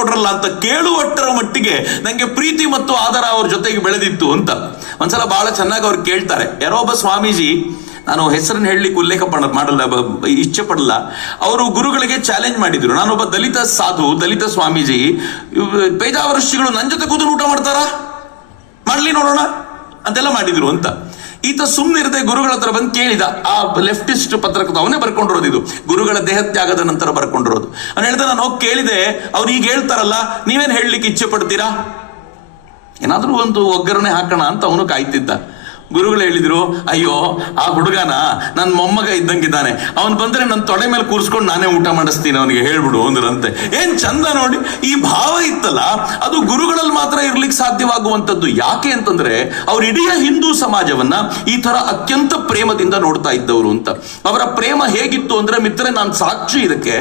ಕೊಡ್ರಲ್ಲ ಅಂತ ಕೇಳುವಟ್ಟರ ಮಟ್ಟಿಗೆ ನಂಗೆ ಪ್ರೀತಿ ಮತ್ತು ಆಧಾರ ಅವ್ರ ಜೊತೆಗೆ ಬೆಳೆದಿತ್ತು ಅಂತ. ಒಂದ್ಸಲ ಬಹಳ ಚೆನ್ನಾಗಿ ಅವ್ರು ಕೇಳ್ತಾರೆ. ಯಾರೋ ಒಬ್ಬ ಸ್ವಾಮೀಜಿ, ನಾನು ಹೆಸರನ್ನು ಹೇಳಲಿಕ್ಕೆ ಉಲ್ಲೇಖ ಪಡ, ಮಾಡಲ್ಲ ಇಚ್ಛೆ ಪಡಲ್ಲ. ಅವರು ಗುರುಗಳಿಗೆ ಚಾಲೆಂಜ್ ಮಾಡಿದ್ರು. ನಾನೊಬ್ಬ ದಲಿತ ಸಾಧು, ದಲಿತ ಸ್ವಾಮೀಜಿ. ಪೇಜಾವರ ಶ್ರೀಗಳು ನನ್ನ ಜೊತೆ ಕೂತು ಊಟ ಮಾಡ್ತಾರಾ? ಮಾಡ್ಲಿ ನೋಡೋಣ. ಅಂತೆಲ್ಲ ಮಾಡಿದ್ರು ಅಂತ. ಈತ ಸುಮ್ಮನಿರದೆ ಗುರುಗಳ ಹತ್ರ ಬಂದು ಕೇಳಿದ. ಆ ಲೆಫ್ಟಿಸ್ಟ್ ಪತ್ರಕರ್ತ ಅವನೇ ಬರ್ಕೊಂಡಿರೋದು ಇದು. ಗುರುಗಳ ದೇಹತ್ಯಾಗದ ನಂತರ ಬರ್ಕೊಂಡಿರೋದು ನಾನು ಹೇಳ್ದೆ, ನಾನು ಹೋಗಿ ಕೇಳಿದೆ, ಅವ್ರು ಈಗ ಹೇಳ್ತಾರಲ್ಲ, ನೀವೇನು ಹೇಳಲಿಕ್ಕೆ ಇಚ್ಛೆ ಪಡ್ತೀರಾ? ಏನಾದರೂ ಒಂದು ಒಗ್ಗರಣೆ ಹಾಕೋಣ ಅಂತ ಅವನು ಕಾಯ್ತಿದ್ದ. ಗುರುಗಳು ಹೇಳಿದ್ರು, ಅಯ್ಯೋ, ಆ ಹುಡುಗನ ನನ್ನ ಮೊಮ್ಮಗ ಇದ್ದಂಗಿದ್ದಾನೆ. ಅವನು ಬಂದ್ರೆ ನನ್ನ ತೊಡೆ ಮೇಲೆ ಕೂರಿಸ್ಕೊಂಡು ನಾನೇ ಊಟ ಮಾಡಿಸ್ತೀನಿ ಅವನಿಗೆ, ಹೇಳ್ಬಿಡು, ಅಂದ್ರಂತೆ. ಏನ್ ಚಂದ ನೋಡಿ, ಈ ಭಾವ ಇತ್ತಲ್ಲ, ಅದು ಗುರುಗಳಲ್ಲಿ ಮಾತ್ರ ಇರ್ಲಿಕ್ಕೆ ಸಾಧ್ಯವಾಗುವಂಥದ್ದು. ಯಾಕೆ ಅಂತಂದ್ರೆ, ಅವ್ರ ಇಡೀ ಹಿಂದೂ ಸಮಾಜವನ್ನ ಈ ತರ ಅತ್ಯಂತ ಪ್ರೇಮದಿಂದ ನೋಡ್ತಾ ಇದ್ದವರು ಅಂತ. ಅವರ ಪ್ರೇಮ ಹೇಗಿತ್ತು ಅಂದ್ರೆ ಮಿತ್ರ ನಾನು ಸಾಕ್ಷಿ ಇದಕ್ಕೆ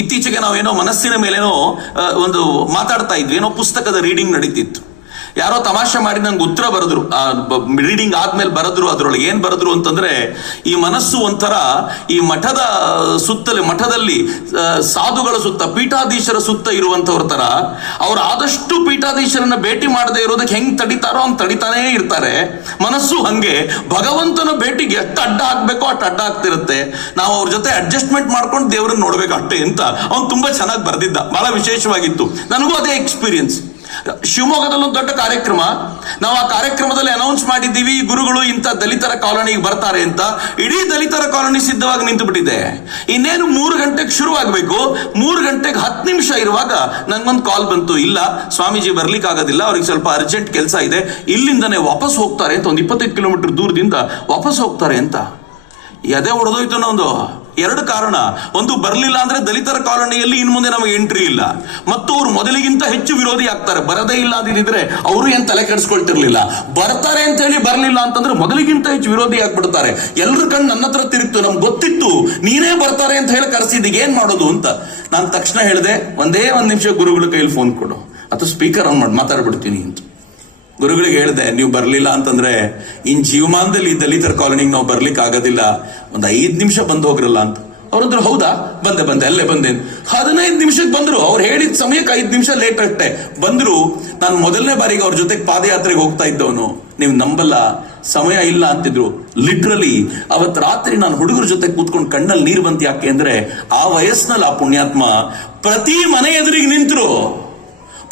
ಇತ್ತೀಚೆಗೆ ನಾವೇನೋ ಮನಸ್ಸಿನ ಮೇಲೇನೋ ಒಂದು ಮಾತಾಡ್ತಾ ಇದ್ವಿ, ಏನೋ ಪುಸ್ತಕದ ರೀಡಿಂಗ್ ನಡೀತಿತ್ತು. ಯಾರೋ ತಮಾಷೆ ಮಾಡಿ ನಂಗೆ ಉತ್ತರ ಬರೆದ್ರು. ರೀಡಿಂಗ್ ಆದ್ಮೇಲೆ ಬರೆದ್ರು, ಅದ್ರೊಳಗೆ ಏನ್ ಬರೆದ್ರು ಅಂತಂದ್ರೆ, ಈ ಮನಸ್ಸು ಒಂಥರ ಈ ಮಠದ ಸುತ್ತಲೇ, ಮಠದಲ್ಲಿ ಸಾಧುಗಳ ಸುತ್ತ, ಪೀಠಾಧೀಶರ ಸುತ್ತ ಇರುವಂತವ್ರ ತರ, ಅವ್ರು ಆದಷ್ಟು ಪೀಠಾಧೀಶರನ್ನ ಭೇಟಿ ಮಾಡದೇ ಇರೋದಕ್ಕೆ ಹೆಂಗ್ ತಡಿತಾರೋ ಹಂಗ್ ತಡಿತಾನೇ ಇರ್ತಾರೆ. ಮನಸ್ಸು ಹಂಗೆ, ಭಗವಂತನ ಭೇಟಿಗೆ ಎಷ್ಟು ಅಡ್ಡ ಹಾಕ್ಬೇಕೋ ಅಷ್ಟು ಅಡ್ಡ ಆಗ್ತಿರುತ್ತೆ ನಾವು ಅವ್ರ ಜೊತೆ ಅಡ್ಜಸ್ಟ್ಮೆಂಟ್ ಮಾಡ್ಕೊಂಡು ದೇವ್ರನ್ನ ನೋಡ್ಬೇಕು ಅಷ್ಟೇ ಅಂತ ಅವ್ನು ತುಂಬಾ ಚೆನ್ನಾಗಿ ಬರ್ದಿದ್ದ. ಬಹಳ ವಿಶೇಷವಾಗಿತ್ತು. ನನಗೂ ಅದೇ ಎಕ್ಸ್ಪೀರಿಯನ್ಸ್. ಶಿವಮೊಗ್ಗದಲ್ಲಿ ಒಂದು ದೊಡ್ಡ ಕಾರ್ಯಕ್ರಮ. ನಾವು ಆ ಕಾರ್ಯಕ್ರಮದಲ್ಲಿ ಅನೌನ್ಸ್ ಮಾಡಿದ್ದೀವಿ ಗುರುಗಳು ಇಂಥ ದಲಿತರ ಕಾಲೋನಿಗೆ ಬರ್ತಾರೆ ಅಂತ. ಇಡೀ ದಲಿತರ ಕಾಲೋನಿ ಸಿದ್ಧವಾಗಿ ನಿಂತು ಬಿಟ್ಟಿದೆ ಇನ್ನೇನು ಮೂರು ಗಂಟೆಗೆ ಶುರು ಆಗಬೇಕು ಮೂರು ಗಂಟೆಗೆ ಹತ್ತು ನಿಮಿಷ ಇರುವಾಗ ನಂಗೊಂದು ಕಾಲ್ ಬಂತು. ಇಲ್ಲ, ಸ್ವಾಮೀಜಿ ಬರ್ಲಿಕ್ಕೆ ಆಗೋದಿಲ್ಲ ಅವ್ರಿಗೆ ಸ್ವಲ್ಪ ಅರ್ಜೆಂಟ್ ಕೆಲಸ ಇದೆ. ಇಲ್ಲಿಂದನೇ ವಾಪಸ್ ಹೋಗ್ತಾರೆ ಅಂತ, ಒಂದು ಇಪ್ಪತ್ತೈದು ಕಿಲೋಮೀಟರ್ ದೂರದಿಂದ ವಾಪಸ್ ಹೋಗ್ತಾರೆ ಅಂತ. ಎದೆ ಹೊಡೆದೋಯ್ತು ನಮ್ದು ಎರಡು ಕಾರಣ. ಒಂದು ಬರಲಿಲ್ಲ ಅಂದ್ರೆ ದಲಿತರ ಕಾಲೋನಿಯಲ್ಲಿ ಇನ್ ಮುಂದೆ ನಮಗೆ ಎಂಟ್ರಿ ಇಲ್ಲ. ಮತ್ತು ಅವ್ರು ಮೊದಲಿಗಿಂತ ಹೆಚ್ಚು ವಿರೋಧಿ ಆಗ್ತಾರೆ. ಬರದೇ ಇಲ್ಲ ಅಂದಿದ್ರೆ ಅವರು ಏನ್ ತಲೆ ಕೆಡಿಸ್ಕೊಳ್ತಿರ್ಲಿಲ್ಲ. ಬರ್ತಾರೆ ಅಂತ ಹೇಳಿ ಬರಲಿಲ್ಲ ಅಂತಂದ್ರೆ ಮೊದಲಿಗಿಂತ ಹೆಚ್ಚು ವಿರೋಧಿ ಆಗ್ಬಿಡ್ತಾರೆ. ಎಲ್ರ ಕಣ್ಣು ನನ್ನ ಹತ್ರ ತಿರುಗ್ತು, ನಮ್ಗೆ ಗೊತ್ತಿತ್ತು, ನೀನೇ ಬರ್ತಾರೆ ಅಂತ ಹೇಳಿ ಕರೆಸಿದ್ದೀಗ ಏನ್ ಮಾಡೋದು ಅಂತ. ನಾನು ತಕ್ಷಣ ಹೇಳಿದೆ, ಒಂದೇ ಒಂದ್ ನಿಮಿಷ ಗುರುಗಳ ಕೈಲಿ ಫೋನ್ ಕೊಡು. ಅಥವಾ ಸ್ಪೀಕರ್ ಆನ್ ಮಾಡಿ, ಮಾತಾಡ್ಬಿಡ್ತೀನಿ ಅಂತ. ಗುರುಗಳಿಗೆ ಹೇಳಿದೆ, ನೀವು ಬರ್ಲಿಲ್ಲ ಅಂತಂದ್ರೆ ಇನ್ ಜೀವಮಾನದಲ್ಲಿ ದಲಿತರ ಕಾಲೋನಿಗೆ ನಾವು ಬರ್ಲಿಕ್ಕೆ ಆಗೋದಿಲ್ಲ. ಒಂದ್ ಐದ್ ನಿಮಿಷ ಬಂದು ಹೋಗ್ರಲ್ಲ ಅಂತ. ಅವ್ರಂದ್ರು, ಹೌದಾ? ಬಂದೆ ಬಂದೆ, ಅಲ್ಲೇ ಬಂದೆ. ಹದಿನೈದು ನಿಮಿಷಕ್ಕೆ ಬಂದ್ರು. ಅವ್ರು ಹೇಳಿದ ಸಮಯಕ್ಕೆ ಐದ್ ನಿಮಿಷ ಲೇಟ್ ಆಗ್ತೆ ಬಂದ್ರು. ನಾನು ಮೊದಲನೇ ಬಾರಿಗೆ ಅವ್ರ ಜೊತೆಗೆ ಪಾದಯಾತ್ರೆಗೆ ಹೋಗ್ತಾ ಇದ್ದವನು. ನೀವು ನಂಬಲ್ಲ. ಸಮಯ ಇಲ್ಲ ಅಂತಿದ್ರು. ಲಿಟ್ರಲಿ ಅವತ್ ರಾತ್ರಿ ನಾನು ಹುಡುಗರ ಜೊತೆ ಕೂತ್ಕೊಂಡು ಕಣ್ಣಲ್ಲಿ ನೀರು ಬಂತು ಯಾಕೆ ಅಂದ್ರೆ, ಆ ವಯಸ್ಸಿನಲ್ಲಿ ಆ ಪುಣ್ಯಾತ್ಮ ಪ್ರತಿ ಮನೆ ಎದುರಿಗೆ ನಿಂತರು.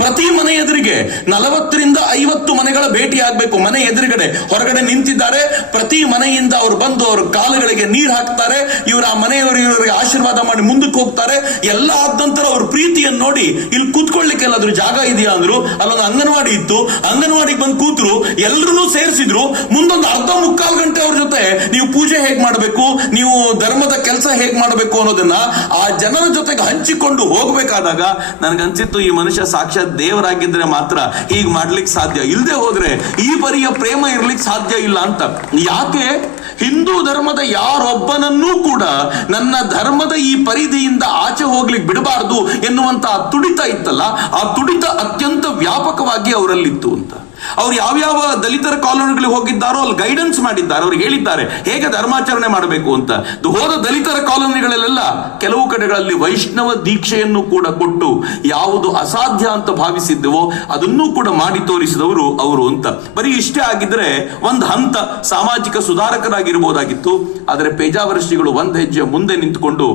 ಪ್ರತಿ ಮನೆ ಎದುರಿಗೆ ನಲವತ್ತರಿಂದ ಐವತ್ತು ಮನೆಗಳ ಭೇಟಿ ಆಗ್ಬೇಕು ಮನೆ ಎದುರುಗಡೆ ಹೊರಗಡೆ ನಿಂತಿದ್ದಾರೆ. ಪ್ರತಿ ಮನೆಯಿಂದ ಅವರು ಬಂದು ಅವ್ರ ಕಾಲುಗಳಿಗೆ ನೀರು ಹಾಕ್ತಾರೆ. ಇವರ ಆ ಮನೆಯವರು ಇವರಿಗೆ ಆಶೀರ್ವಾದ ಮಾಡಿ ಮುಂದಕ್ಕೆ ಹೋಗ್ತಾರೆ. ಎಲ್ಲ ಆದ ನಂತರ ಅವ್ರ ಪ್ರೀತಿಯನ್ನು ನೋಡಿ ಇಲ್ಲಿ ಕೂತ್ಕೊಳ್ಳಿಕ್ಕೆ ಎಲ್ಲಾದ್ರೂ ಜಾಗ ಇದೆಯಾ ಅಂದ್ರು, ಅಲ್ಲೊಂದು ಅಂಗನವಾಡಿ ಇತ್ತು. ಅಂಗನವಾಡಿಗೆ ಬಂದು ಕೂತ್ರು ಎಲ್ಲರೂ ಸೇರಿಸಿದ್ರು. ಮುಂದೊಂದು ಅರ್ಧ ಮುಕ್ಕಾಲು ಗಂಟೆ ಅವ್ರ ಜೊತೆ ನೀವು ಪೂಜೆ ಹೇಗ್ ಮಾಡಬೇಕು, ನೀವು ಧರ್ಮದ ಕೆಲಸ ಹೇಗ್ ಮಾಡಬೇಕು ಅನ್ನೋದನ್ನ ಆ ಜನರ ಜೊತೆಗೆ ಹಂಚಿಕೊಂಡು ಹೋಗ್ಬೇಕಾದಾಗ ನನಗನ್ಸಿತ್ತು ಈ ಮನುಷ್ಯ ಸಾಕ್ಷಾತ್ ದೇವರಾಗಿದ್ರೆ ಮಾತ್ರ ಹೀಗೆ ಮಾಡ್ಲಿಕ್ಕೆ ಸಾಧ್ಯ. ಇಲ್ಲದೆ ಹೋದ್ರೆ ಈ ಪರಿಯ ಪ್ರೇಮ ಇರ್ಲಿಕ್ಕೆ ಸಾಧ್ಯ ಇಲ್ಲ ಅಂತ. ಯಾಕೆ? ಹಿಂದೂ ಧರ್ಮದ ಯಾರೊಬ್ಬನನ್ನೂ ಕೂಡ ನನ್ನ ಧರ್ಮದ ಈ ಪರಿಧಿಯಿಂದ ಆಚೆ ಹೋಗ್ಲಿಕ್ಕೆ ಬಿಡಬಾರದು ಎನ್ನುವಂತ ಆ ತುಡಿತ ಇತ್ತಲ್ಲ, ಆ ತುಡಿತ ಅತ್ಯಂತ ವ್ಯಾಪಕವಾಗಿ ಅವರಲ್ಲಿತ್ತು ಅಂತ. ಅವ್ರು ಯಾವ್ಯಾವ ದಲಿತರ ಕಾಲೋನಿಗಳಿಗೆ ಹೋಗಿದ್ದಾರೋ ಅಲ್ಲಿ ಗೈಡೆನ್ಸ್ ಮಾಡಿದ್ದಾರೆ. ಅವ್ರು ಹೇಳಿದ್ದಾರೆ, ಹೇಗೆ ಧರ್ಮಾಚರಣೆ ಮಾಡಬೇಕು ಅಂತ. ಹೋದ ದಲಿತರ ಕಾಲೋನಿಗಳಲ್ಲೆಲ್ಲ ಕೆಲವು ಕಡೆಗಳಲ್ಲಿ ವೈಷ್ಣವ ದೀಕ್ಷೆಯನ್ನು ಕೂಡ ಕೊಟ್ಟು ಯಾವುದು ಅಸಾಧ್ಯ ಅಂತ ಭಾವಿಸಿದ್ದವೋ ಅದನ್ನೂ ಕೂಡ ಮಾಡಿ ತೋರಿಸಿದವರು ಅವರು ಅಂತ. ಬರೀ ಇಷ್ಟೇ ಆಗಿದ್ರೆ ಒಂದು ಹಂತ ಸಾಮಾಜಿಕ ಸುಧಾರಕರಾಗಿರ್ಬೋದಾಗಿತ್ತು. ಆದರೆ ಪೇಜಾವರ ಶ್ರೀಗಳು ಒಂದು ಹೆಜ್ಜೆ ಮುಂದೆ ನಿಂತುಕೊಂಡು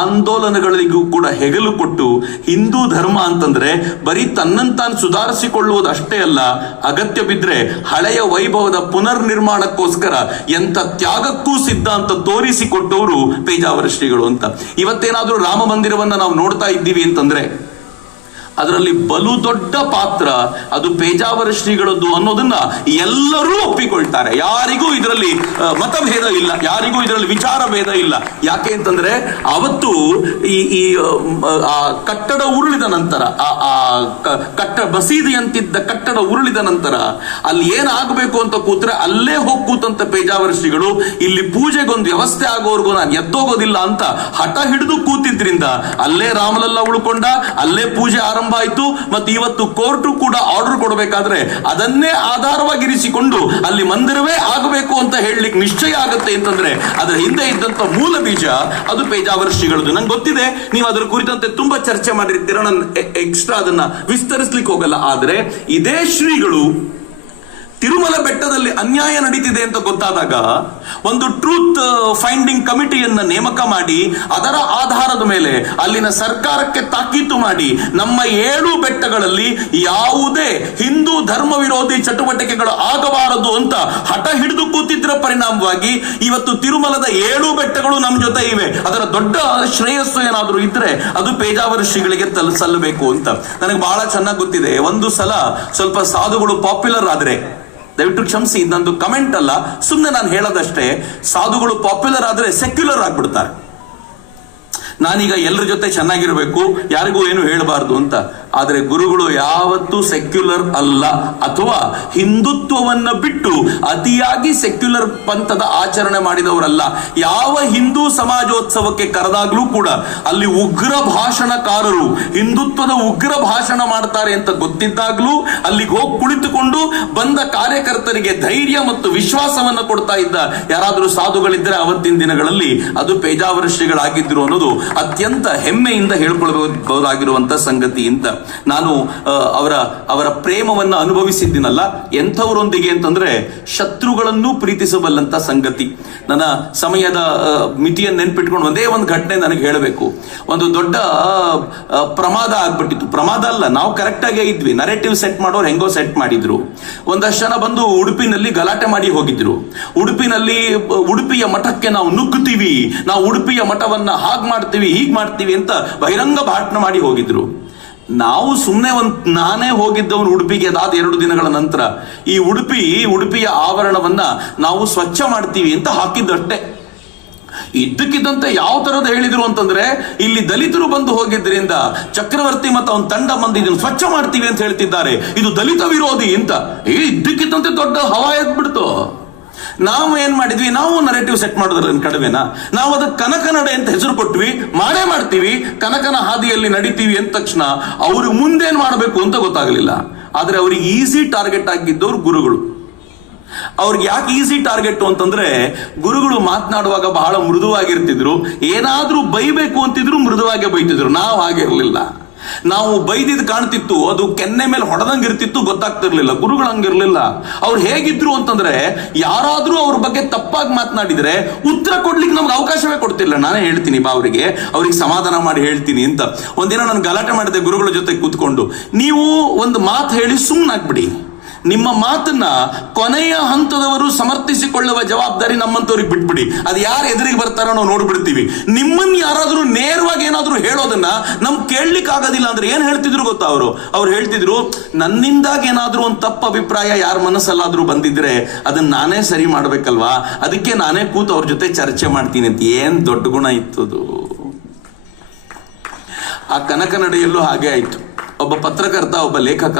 ಆಂದೋಲನಗಳಿಗೂ ಕೂಡ ಹೆಗಲು ಕೊಟ್ಟು ಹಿಂದೂ ಧರ್ಮ ಅಂತಂದ್ರೆ ಬರೀ ತನ್ನಂತಾನು ಸುಧಾರಿಸಿಕೊಳ್ಳುವುದು ಅಷ್ಟೇ ಅಲ್ಲ ಅಗತ್ಯ ಬಿದ್ರೆ ಹಳೆಯ ವೈಭವದ ಪುನರ್ ನಿರ್ಮಾಣಕ್ಕೋಸ್ಕರ ಎಂತ ತ್ಯಾಗಕ್ಕೂ ಸಿದ್ಧ ಅಂತ ತೋರಿಸಿಕೊಟ್ಟವರು ಪೇಜಾವರ ಶ್ರೀಗಳು ಅಂತ. ಇವತ್ತೇನಾದ್ರೂ ರಾಮ ಮಂದಿರವನ್ನ ನಾವು ನೋಡ್ತಾ ಇದ್ದೀವಿ ಅಂತಂದ್ರೆ ಅದರಲ್ಲಿ ಬಲು ದೊಡ್ಡ ಪಾತ್ರ ಅದು ಪೇಜಾವರ ಶ್ರೀಗಳದ್ದು ಅನ್ನೋದನ್ನ ಎಲ್ಲರೂ ಒಪ್ಪಿಕೊಳ್ತಾರೆ. ಯಾರಿಗೂ ಇದರಲ್ಲಿ ಮತಭೇದ ಇಲ್ಲ. ಯಾರಿಗೂ ಇದರಲ್ಲಿ ವಿಚಾರ ಭೇದ ಇಲ್ಲ. ಯಾಕೆ ಅಂತಂದ್ರೆ ಅವತ್ತು ಈ ಈ ಆ, ಕಟ್ಟಡ ಉರುಳಿದ ನಂತರ ಆ ಕಟ್ಟ ಬಸೀದಿಯಂತಿದ್ದ ಕಟ್ಟಡ ಉರುಳಿದ ನಂತರ ಅಲ್ಲಿ ಏನಾಗಬೇಕು ಅಂತ ಕೂತ್ರೆ ಅಲ್ಲೇ ಹೋಗಿ ಕೂತಂತ ಪೇಜಾವರ ಶ್ರೀಗಳು ಇಲ್ಲಿ ಪೂಜೆಗೊಂದು ವ್ಯವಸ್ಥೆ ಆಗೋವರೆಗೂ ನಾನು ಎದ್ದೋಗೋದಿಲ್ಲ ಅಂತ ಹಠ ಹಿಡಿದು ಕೂತಿದ್ರಿಂದ ಅಲ್ಲೇ ರಾಮಲಲ್ಲ ಉಳ್ಕೊಂಡ ಅಲ್ಲೇ ಪೂಜೆ ಆರಂಭ ಪ್ರಾರಂಭ ಆಯಿತು ಮತ್ತು ಇವತ್ತು ಕೋರ್ಟು ಕೂಡ ಆರ್ಡರ್ ಕೊಡಬೇಕಾದ್ರೆ ಅದನ್ನೇ ಆಧಾರವಾಗಿರಿಸಿಕೊಂಡು ಅಲ್ಲಿ ಮಂದಿರವೇ ಆಗಬೇಕು ಅಂತ ಹೇಳಲಿಕ್ಕೆ ನಿಶ್ಚಯ ಆಗುತ್ತೆ ಅಂತಂದ್ರೆ ಅದರ ಹಿಂದೆ ಇದ್ದಂತ ಮೂಲ ಬೀಜ, ಅದು ಪೇಜಾವರ ಶ್ರೀಗಳದ್ದು ನಂಗೆ ಗೊತ್ತಿದೆ, ನೀವು ಅದರ ಕುರಿತಂತೆ ತುಂಬಾ ಚರ್ಚೆ ಮಾಡಿರ್ತೀರ. ನಾನು ಎಕ್ಸ್ಟ್ರಾ ಅದನ್ನ ವಿಸ್ತರಿಸ್ಲಿಕ್ಕೆ ಹೋಗಲ್ಲ. ಆದ್ರೆ ಇದೇ ಶ್ರೀಗಳು ತಿರುಮಲ ಬೆಟ್ಟದಲ್ಲಿ ಅನ್ಯಾಯ ನಡೀತಿದೆ ಅಂತ ಗೊತ್ತಾದಾಗ ಒಂದು ಟ್ರೂತ್ ಫೈಂಡಿಂಗ್ ಕಮಿಟಿಯನ್ನ ನೇಮಕ ಮಾಡಿ, ಅದರ ಆಧಾರದ ಮೇಲೆ ಅಲ್ಲಿನ ಸರ್ಕಾರಕ್ಕೆ ತಾಕೀತು ಮಾಡಿ, ನಮ್ಮ ಏಳು ಬೆಟ್ಟಗಳಲ್ಲಿ ಯಾವುದೇ ಹಿಂದೂ ಧರ್ಮ ವಿರೋಧಿ ಚಟುವಟಿಕೆಗಳು ಆಗಬಾರದು ಅಂತ ಹಠ ಹಿಡಿದು ಕೂತಿದ್ರ ಪರಿಣಾಮವಾಗಿ ಇವತ್ತು ತಿರುಮಲದ ಏಳು ಬೆಟ್ಟಗಳು ನಮ್ಮ ಜೊತೆ ಇವೆ. ಅದರ ದೊಡ್ಡ ಶ್ರೇಯಸ್ಸು ಏನಾದರೂ ಇದ್ರೆ ಅದು ಪೇಜಾವರ ಶ್ರೀಗಳಿಗೆ ತಲ್, ಸಲ್ಲಬೇಕು ಅಂತ. ನನಗೆ ಬಹಳ ಚೆನ್ನಾಗಿ ಗೊತ್ತಿದೆ. ಒಂದು ಸಲ ಸ್ವಲ್ಪ ಸಾಧುಗಳು ಪಾಪ್ಯುಲರ್ ಆದ್ರೆ ದಯವಿಟ್ಟು ಕ್ಷಮಿಸಿ ಇದೊಂದು ಕಮೆಂಟ್ ಅಲ್ಲ ಸುಮ್ಮನೆ ನಾನು ಹೇಳೋದಷ್ಟೇ, ಸಾಧುಗಳು ಪಾಪ್ಯುಲರ್ ಆದ್ರೆ ಸೆಕ್ಯುಲರ್ ಆಗ್ಬಿಡ್ತಾರೆ. ನಾನೀಗ ಎಲ್ಲರ ಜೊತೆ ಚೆನ್ನಾಗಿರಬೇಕು, ಯಾರಿಗೂ ಏನು ಹೇಳಬಾರ್ದು ಅಂತ. ಆದರೆ ಗುರುಗಳು ಯಾವತ್ತೂ ಸೆಕ್ಯುಲರ್ ಅಲ್ಲ ಅಥವಾ ಹಿಂದುತ್ವವನ್ನ ಬಿಟ್ಟು ಅತಿಯಾಗಿ ಸೆಕ್ಯುಲರ್ ಪಂಥದ ಆಚರಣೆ ಮಾಡಿದವರಲ್ಲ. ಯಾವ ಹಿಂದೂ ಸಮಾಜೋತ್ಸವಕ್ಕೆ ಕರೆದಾಗಲೂ ಕೂಡ ಅಲ್ಲಿ ಉಗ್ರ ಭಾಷಣಕಾರರು ಹಿಂದುತ್ವದ ಉಗ್ರ ಭಾಷಣ ಮಾಡ್ತಾರೆ ಅಂತ ಗೊತ್ತಿದ್ದಾಗಲೂ ಅಲ್ಲಿಗೆ ಹೋಗಿ ಕುಳಿತುಕೊಂಡು ಬಂದ ಕಾರ್ಯಕರ್ತರಿಗೆ ಧೈರ್ಯ ಮತ್ತು ವಿಶ್ವಾಸವನ್ನು ಕೊಡ್ತಾ ಇದ್ದ ಯಾರಾದರೂ ಸಾಧುಗಳಿದ್ದರೆ ಅವತ್ತಿನ ದಿನಗಳಲ್ಲಿ ಅದು ಪೇಜಾವರ ಶ್ರೀಗಳಾಗಿದ್ರು ಅನ್ನೋದು ಅತ್ಯಂತ ಹೆಮ್ಮೆಯಿಂದ ಹೇಳ್ಕೊಳ್ಬಹುದಾಗಿರುವಂತಹ ಸಂಗತಿ ನಾನು ಅವರ ಅವರ ಪ್ರೇಮವನ್ನ ಅನುಭವಿಸಿದ್ದೀನಲ್ಲ, ಎಂಥವರೊಂದಿಗೆ ಅಂತಂದ್ರೆ ಶತ್ರುಗಳನ್ನು ಪ್ರೀತಿಸಬಲ್ಲಂತ ಸಂಗತಿ. ನನ್ನ ಸಮಯದ ಮಿತಿಯನ್ನು ನೆನ್ಪಿಟ್ಕೊಂಡು ಒಂದೇ ಒಂದು ಘಟನೆ ನನಗೆ ಹೇಳಬೇಕು. ಒಂದು ದೊಡ್ಡ ಪ್ರಮಾದ ಆಗ್ಬಿಟ್ಟಿತ್ತು. ಪ್ರಮಾದ ಅಲ್ಲ, ನಾವು ಕರೆಕ್ಟ್ ಆಗೇ ಇದ್ವಿ. ನರೇಟಿವ್ ಸೆಟ್ ಮಾಡೋರು ಹೆಂಗೋ ಸೆಟ್ ಮಾಡಿದ್ರು. ಒಂದಷ್ಟು ಜನ ಬಂದು ಉಡುಪಿನಲ್ಲಿ ಗಲಾಟೆ ಮಾಡಿ ಹೋಗಿದ್ರು. ಉಡುಪಿನಲ್ಲಿ ಉಡುಪಿಯ ಮಠಕ್ಕೆ ನಾವು ನುಗ್ಗುತ್ತೀವಿ ನಾವು ಉಡುಪಿಯ ಮಠವನ್ನ ಹಾಗ್ ಮಾಡ್ತೀವಿ, ಹೀಗ್ ಮಾಡ್ತೀವಿ ಅಂತ ಬಹಿರಂಗ ಭಾಷಣ ಮಾಡಿ ಹೋಗಿದ್ರು. ನಾವು ಸುಮ್ಮನೆ ಒಂದ್ ನಾನೇ ಹೋಗಿದ್ದವನು ಉಡುಪಿಗೆ ಅದಾದ ಎರಡು ದಿನಗಳ ನಂತರ ಈ ಉಡುಪಿ ಉಡುಪಿಯ ಆವರಣವನ್ನ ನಾವು ಸ್ವಚ್ಛ ಮಾಡ್ತೀವಿ ಅಂತ ಹಾಕಿದ್ದಷ್ಟೇ. ಇದ್ದಕ್ಕಿದ್ದಂತೆ ಯಾವ ತರದ ಹೇಳಿದ್ರು ಅಂತಂದ್ರೆ, ಇಲ್ಲಿ ದಲಿತರು ಬಂದು ಹೋಗಿದ್ರಿಂದ ಚಕ್ರವರ್ತಿ ಮತ್ತು ಅವನ ತಂಡ ಬಂದು ಇದನ್ನು ಸ್ವಚ್ಛ ಮಾಡ್ತೀವಿ ಅಂತ ಹೇಳ್ತಿದ್ದಾರೆ. ಇದು ದಲಿತ ವಿರೋಧಿ ಅಂತ. ಏ, ಇದ್ದಕ್ಕಿದ್ದಂತೆ ದೊಡ್ಡ ಹವಾ ಎದ್ಬಿಡ್ತು. ನಾವು ಏನ್ ಮಾಡಿದ್ವಿ? ನಾವು ನರೇಟಿವ್ ಸೆಟ್ ಮಾಡೋದ್ರಲ್ಲಿ ಕಡಿಮೆನ? ನಾವು ಅದಕ್ಕೆ ಕನಕನಡೆ ಅಂತ ಹೆಸರು ಕೊಟ್ವಿ. ಮಾಡೇ ಮಾಡ್ತೀವಿ. ಕನಕನ ಹಾದಿಯಲ್ಲಿ ನಡಿತೀವಿ ಅಂದ ತಕ್ಷಣ ಅವ್ರಿಗೆ ಮುಂದೇನ್ ಮಾಡಬೇಕು ಅಂತ ಗೊತ್ತಾಗಲಿಲ್ಲ. ಆದ್ರೆ ಅವ್ರಿಗೆ ಈಸಿ ಟಾರ್ಗೆಟ್ ಆಗಿದ್ದವ್ರು ಗುರುಗಳು. ಅವ್ರಿಗೆ ಯಾಕೆ ಈಸಿ ಟಾರ್ಗೆಟ್ ಅಂತಂದ್ರೆ ಗುರುಗಳು ಮಾತನಾಡುವಾಗ ಬಹಳ ಮೃದುವಾಗಿರ್ತಿದ್ರು. ಏನಾದ್ರೂ ಬೈಬೇಕು ಅಂತಿದ್ರು ಮೃದುವಾಗೇ ಬೈತಿದ್ರು. ನಾವು ಹಾಗಿರ್ಲಿಲ್ಲ. ನಾವು ಬೈದಿದ್ ಕಾಣ್ತಿತ್ತು, ಅದು ಕೆನ್ನೆ ಮೇಲೆ ಹೊಡೆದಂಗೆ ಇರ್ತಿತ್ತು ಗೊತ್ತಾಗ್ತಿರ್ಲಿಲ್ಲ ಗುರುಗಳು ಹಂಗಿರ್ಲಿಲ್ಲ ಅವ್ರು ಹೇಗಿದ್ರು ಅಂತಂದ್ರೆ, ಯಾರಾದ್ರೂ ಅವ್ರ ಬಗ್ಗೆ ತಪ್ಪಾಗಿ ಮಾತನಾಡಿದ್ರೆ ಉತ್ತರ ಕೊಡ್ಲಿಕ್ಕೆ ನಮ್ಗೆ ಅವಕಾಶವೇ ಕೊಡ್ತಿಲ್ಲ ನಾನೇ ಹೇಳ್ತೀನಿ ಬಾ ಅವರಿಗೆ, ಅವ್ರಿಗೆ ಸಮಾಧಾನ ಮಾಡಿ ಹೇಳ್ತೀನಿ ಅಂತ. ಒಂದಿನ ನಾನು ಗಲಾಟೆ ಮಾಡಿದೆ ಗುರುಗಳ ಜೊತೆ ಕೂತ್ಕೊಂಡು, ನೀವು ಒಂದು ಮಾತು ಹೇಳಿ ಸುಮ್ಮನಾಗ್ಬಿಡಿ ನಿಮ್ಮ ಮಾತನ್ನ ಕೊನೆಯ ಹಂತದವರು ಸಮರ್ಥಿಸಿಕೊಳ್ಳುವ ಜವಾಬ್ದಾರಿ ನಮ್ಮಂತವ್ರಿಗೆ ಬಿಟ್ಬಿಡಿ. ಅದು ಯಾರು ಎದುರಿಗೆ ಬರ್ತಾರೋ ನಾವು ನೋಡ್ಬಿಡ್ತೀವಿ. ನಿಮ್ಮನ್ನ ಯಾರಾದರೂ ನೇರವಾಗಿ ಏನಾದ್ರೂ ಹೇಳೋದನ್ನ ನಮ್ ಕೇಳಲಿಕ್ಕೆ ಆಗೋದಿಲ್ಲ ಅಂದ್ರೆ ಏನು ಹೇಳ್ತಿದ್ರು ಗೊತ್ತಾ ಅವರು? ಅವ್ರು ಹೇಳ್ತಿದ್ರು, ನನ್ನಿಂದಾಗಿ ಏನಾದರೂ ಒಂದು ತಪ್ಪು ಅಭಿಪ್ರಾಯ ಯಾರ ಮನಸ್ಸಲ್ಲಾದ್ರೂ ಬಂದಿದ್ರೆ ಅದನ್ನ ನಾನೇ ಸರಿ ಮಾಡ್ಬೇಕಲ್ವಾ? ಅದಕ್ಕೆ ನಾನೇ ಕೂತು ಅವ್ರ ಜೊತೆ ಚರ್ಚೆ ಮಾಡ್ತೀನಿ ಅಂತ ಏನ್ ದೊಡ್ಡ ಗುಣ ಇತ್ತು ಆ ಕನಕ ನಡೆಯಲ್ಲೂ ಹಾಗೆ ಆಯ್ತು. ಒಬ್ಬ ಪತ್ರಕರ್ತ ಒಬ್ಬ ಲೇಖಕ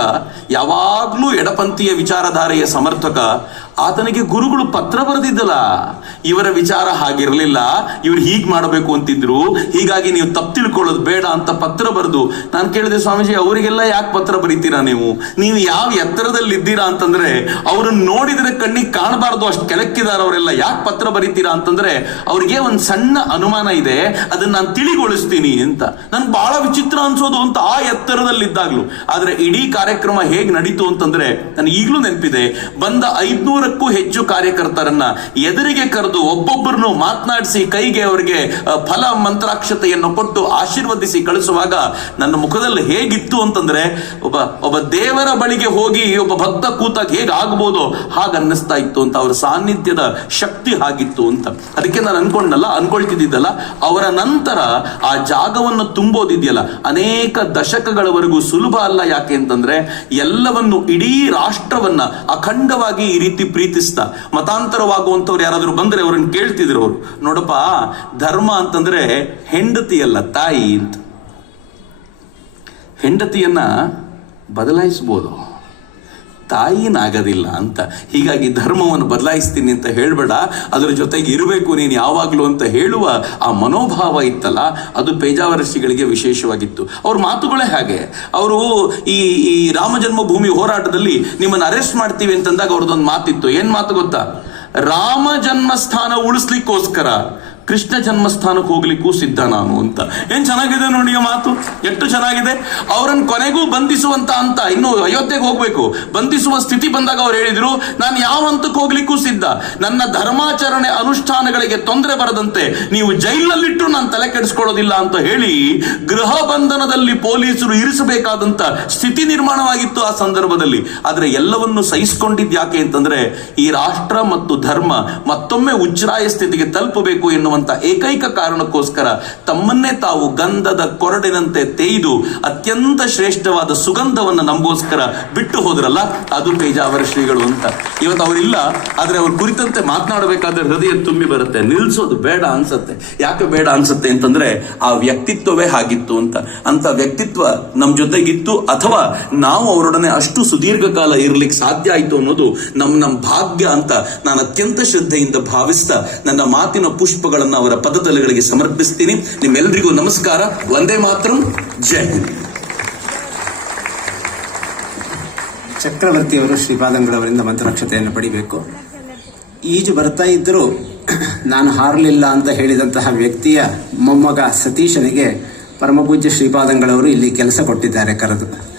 ಯಾವಾಗಲೂ ಎಡಪಂಥೀಯ ವಿಚಾರಧಾರೆಯ ಸಮರ್ಥಕ ಆತನಿಗೆ ಗುರುಗಳು ಪತ್ರ ಬರೆದಿದ್ದಲ್ಲ. ಇವರ ವಿಚಾರ ಹಾಗಿರಲಿಲ್ಲ. ಇವ್ರು ಹೀಗ್ ಮಾಡಬೇಕು ಅಂತಿದ್ರು. ಹೀಗಾಗಿ ನೀವು ತಪ್ಪು ತಿಳ್ಕೊಳ್ಳೋದು ಬೇಡ ಅಂತ ಪತ್ರ ಬರೆದು. ನಾನು ಕೇಳಿದೆ, ಸ್ವಾಮೀಜಿ, ಅವರಿಗೆಲ್ಲ ಯಾಕೆ ಪತ್ರ ಬರೀತೀರಾ ನೀವು? ನೀವು ಯಾವ ಎತ್ತರದಲ್ಲಿ ಇದ್ದೀರಾ ಅಂತಂದ್ರೆ, ಅವ್ರನ್ನ ನೋಡಿದ್ರೆ ಕಣ್ಣಿಗೆ ಕಾಣಬಾರ್ದು, ಅಷ್ಟು ಕೆಳಕ್ಕಿದಾರ ಅವರೆಲ್ಲ. ಯಾಕೆ ಪತ್ರ ಬರೀತೀರಾ ಅಂತಂದ್ರೆ, ಅವ್ರಿಗೆ ಒಂದು ಸಣ್ಣ ಅನುಮಾನ ಇದೆ. ಅದನ್ನ ನಾನು ತಿಳಿಗೊಳಿಸ್ತೀನಿ ಅಂತ. ನನ್ ಬಹಳ ವಿಚಿತ್ರ ಅನ್ಸೋದು ಅಂತ ಆ ಎತ್ತರದಲ್ಲಿದ್ದಾಗ್ಲು. ಆದ್ರೆ ಇಡೀ ಕಾರ್ಯಕ್ರಮ ಹೇಗೆ ನಡೀತು ಅಂತಂದ್ರೆ ನನಗೆ ಈಗಲೂ ನೆನಪಿದೆ. ಬಂದ ಐದ್ನೂರಕ್ಕೂ ಹೆಚ್ಚು ಕಾರ್ಯಕರ್ತರನ್ನ ಎದುರಿಗೆ ಕರೆದು ಒಬ್ಬೊಬ್ಬರನ್ನು ಮಾತನಾಡಿಸಿ ಕೈಗೆ ಅವರಿಗೆ ಫಲ ಮಂತ್ರಾಕ್ಷತೆಯನ್ನು ಕೊಟ್ಟು ಆಶೀರ್ವದಿಸಿ ಕಳಿಸುವಾಗ ನನ್ನ ಮುಖದಲ್ಲಿ ಹೇಗಿತ್ತು ಅಂತಂದ್ರೆ ಒಬ್ಬ ಒಬ್ಬ ದೇವರ ಬಳಿಗೆ ಹೋಗಿ ಒಬ್ಬ ಭಕ್ತ ಕೂತಾಗ ಹೇಗೆ ಆಗ್ಬೋದು ಹಾಗ ಅನ್ನಿಸ್ತಾ ಇತ್ತು ಅಂತ ಅವರ ಸಾನ್ನಿಧ್ಯದ ಶಕ್ತಿ ಹಾಗಿತ್ತು ಅಂತ. ಅದಕ್ಕೆ ನಾನು ಅನ್ಕೊಂಡಲ್ಲ ಅನ್ಕೊಳ್ತಿದ್ದಲ್ಲ ಅವರ ನಂತರ ಆ ಜಾಗವನ್ನು ತುಂಬೋದಿದೆಯಲ್ಲ, ಅನೇಕ ದಶಕಗಳವರೆಗೂ ಸುಲಭ ಅಲ್ಲ ಯಾಕೆ ಅಂತಂದ್ರೆ ಎಲ್ಲವನ್ನು ಇಡೀ ರಾಷ್ಟ್ರವನ್ನ ಅಖಂಡವಾಗಿ ಈ ರೀತಿ ಪ್ರೀತಿಸ್ತಾ ಮತಾಂತರವಾಗುವಂಥವ್ರು ಯಾರಾದರೂ ಬಂದರೆ ಅವ್ರನ್ನ ಕೇಳ್ತಿದ್ರು ಅವರು. ನೋಡಪ್ಪ, ಧರ್ಮ ಅಂತಂದ್ರೆ ಹೆಂಡತಿಯಲ್ಲ, ತಾಯಿ ಅಂತ. ಹೆಂಡತಿಯನ್ನ ಬದಲಾಯಿಸ್ಬೋದು. ತಾಯಿನಾಗೋದಿಲ್ಲ ಅಂತ. ಹೀಗಾಗಿ ಧರ್ಮವನ್ನು ಬದಲಾಯಿಸ್ತೀನಿ ಅಂತ ಹೇಳಬೇಡ. ಅದರ ಜೊತೆಗೆ ಇರಬೇಕು, ನೀನು ಯಾವಾಗಲೂ ಅಂತ ಹೇಳುವ ಆ ಮನೋಭಾವ ಇತ್ತಲ್ಲ, ಅದು ಪೇಜಾವರ ಶ್ರೀಗಳಿಗೆ ವಿಶೇಷವಾಗಿತ್ತು. ಅವ್ರ ಮಾತುಗಳೇ ಹಾಗೆ. ಅವರು ಈ ಈ ರಾಮ ಜನ್ಮಭೂಮಿ ಹೋರಾಟದಲ್ಲಿ ನಿಮ್ಮನ್ನು ಅರೆಸ್ಟ್ ಮಾಡ್ತೀವಿ ಅಂತಂದಾಗ ಅವ್ರದ್ದೊಂದು ಮಾತಿತ್ತು. ಏನು ಮಾತು ಗೊತ್ತಾ? ರಾಮ ಜನ್ಮಸ್ಥಾನ ಉಳಿಸ್ಲಿಕ್ಕೋಸ್ಕರ ಕೃಷ್ಣ ಜನ್ಮಸ್ಥಾನಕ್ಕೆ ಹೋಗ್ಲಿಕ್ಕೂ ಸಿದ್ಧ ನಾನು ಅಂತ. ಏನ್ ಚೆನ್ನಾಗಿದೆ ನೋಡಿ ಮಾತು? ಎಷ್ಟು ಚೆನ್ನಾಗಿದೆ? ಅವರನ್ನು ಕೊನೆಗೂ ಬಂಧಿಸುವಂತ ಅಂತ ಇನ್ನು ಅಯೋಧ್ಯೆಗೆ ಹೋಗ್ಬೇಕು. ಬಂಧಿಸುವ ಸ್ಥಿತಿ ಬಂದಾಗ ಅವ್ರು ಹೇಳಿದ್ರು, ನಾನು ಯಾವ ಹಂತಕ್ಕೆ ಹೋಗ್ಲಿಕ್ಕೂ ಸಿದ್ಧ. ನನ್ನ ಧರ್ಮಾಚರಣೆ ಅನುಷ್ಠಾನಗಳಿಗೆ ತೊಂದರೆ ಬರದಂತೆ ನೀವು ಜೈಲಿನಲ್ಲಿಟ್ಟು ನಾನು ತಲೆ ಕೆಡಿಸ್ಕೊಳ್ಳೋದಿಲ್ಲ ಅಂತ ಹೇಳಿ ಗೃಹ ಬಂಧನದಲ್ಲಿ ಪೊಲೀಸರು ಇರಿಸಬೇಕಾದಂತ ಸ್ಥಿತಿ ನಿರ್ಮಾಣವಾಗಿತ್ತು ಆ ಸಂದರ್ಭದಲ್ಲಿ. ಆದ್ರೆ ಎಲ್ಲವನ್ನು ಸಹಿಸಿಕೊಂಡಿದ್ಯಾಕೆ ಅಂತಂದ್ರೆ ಈ ರಾಷ್ಟ್ರ ಮತ್ತು ಧರ್ಮ ಮತ್ತೊಮ್ಮೆ ಉಜ್ರಾಯ ಸ್ಥಿತಿಗೆ ತಲುಪಬೇಕು ಎನ್ನುವಂತ ಏಕೈಕ ಕಾರಣಕ್ಕೋಸ್ಕರ ತಮ್ಮನ್ನೇ ತಾವು ಗಂಧದ ಕೊರಡಿನಂತೆ ತೇಯ್ದು ಅತ್ಯಂತ ಶ್ರೇಷ್ಠವಾದ ಸುಗಂಧವನ್ನು ನಂಬೋಸ್ಕರ ಬಿಟ್ಟು ಹೋದ್ರಲ್ಲ, ಅದು ಪೇಜಾವರ ಶ್ರೀಗಳು ಅಂತ. ಇವತ್ತು ಅವರಿಲ್ಲ, ಆದ್ರೆ ಅವ್ರ ಕುರಿತಂತೆ ಮಾತನಾಡಬೇಕಾದ್ರೆ ಹೃದಯ ತುಂಬಿ ಬರುತ್ತೆ. ನಿಲ್ಸೋದು ಬೇಡ ಅನ್ಸುತ್ತೆ. ಯಾಕೆ ಬೇಡ ಅನ್ಸುತ್ತೆ ಅಂತಂದ್ರೆ ಆ ವ್ಯಕ್ತಿತ್ವವೇ ಹಾಗಿತ್ತು ಅಂತ. ಅಂತ ವ್ಯಕ್ತಿತ್ವ ನಮ್ಮ ಜೊತೆಗಿತ್ತು, ಅಥವಾ ನಾವು ಅವರೊಡನೆ ಅಷ್ಟು ಸುದೀರ್ಘ ಕಾಲ ಇರ್ಲಿಕ್ಕೆ ಸಾಧ್ಯ ಆಯ್ತು ಅನ್ನೋದು ನಮ್ಮ ನಮ್ಮ ಭಾಗ್ಯ ಅಂತ ನಾನು ಅತ್ಯಂತ ಶ್ರದ್ಧೆಯಿಂದ ಭಾವಿಸ್ತಾ ನನ್ನ ಮಾತಿನ ಪುಷ್ಪಗಳನ್ನ ಅವರ ಪದತಲೆಗಳಿಗೆ ಸಮರ್ಪಿಸ್ತೀನಿ. ನಿಮ್ಮೆಲ್ಲರಿಗೂ ನಮಸ್ಕಾರ. ಒಂದೇ ಮಾತ್ರ. ಜೈ ಹಿಂದ್. ಚಕ್ರವರ್ತಿಯವರು ಶ್ರೀಪಾದಂಗಳವರಿಂದ ಮಂತ್ರಾಕ್ಷತೆಯನ್ನು ಪಡಿಬೇಕು. ಈಜು ಬರ್ತಾ ಇದ್ದರೂ ನಾನು ಹಾರಲಿಲ್ಲ ಅಂತ ಹೇಳಿದಂತಹ ವ್ಯಕ್ತಿಯ ಮೊಮ್ಮಗ ಸತೀಶನಿಗೆ ಪರಮಪೂಜ್ಯ ಶ್ರೀಪಾದಂಗಳವರು ಇಲ್ಲಿ ಕೆಲಸ ಕೊಟ್ಟಿದ್ದಾರೆ ಕರೆದು.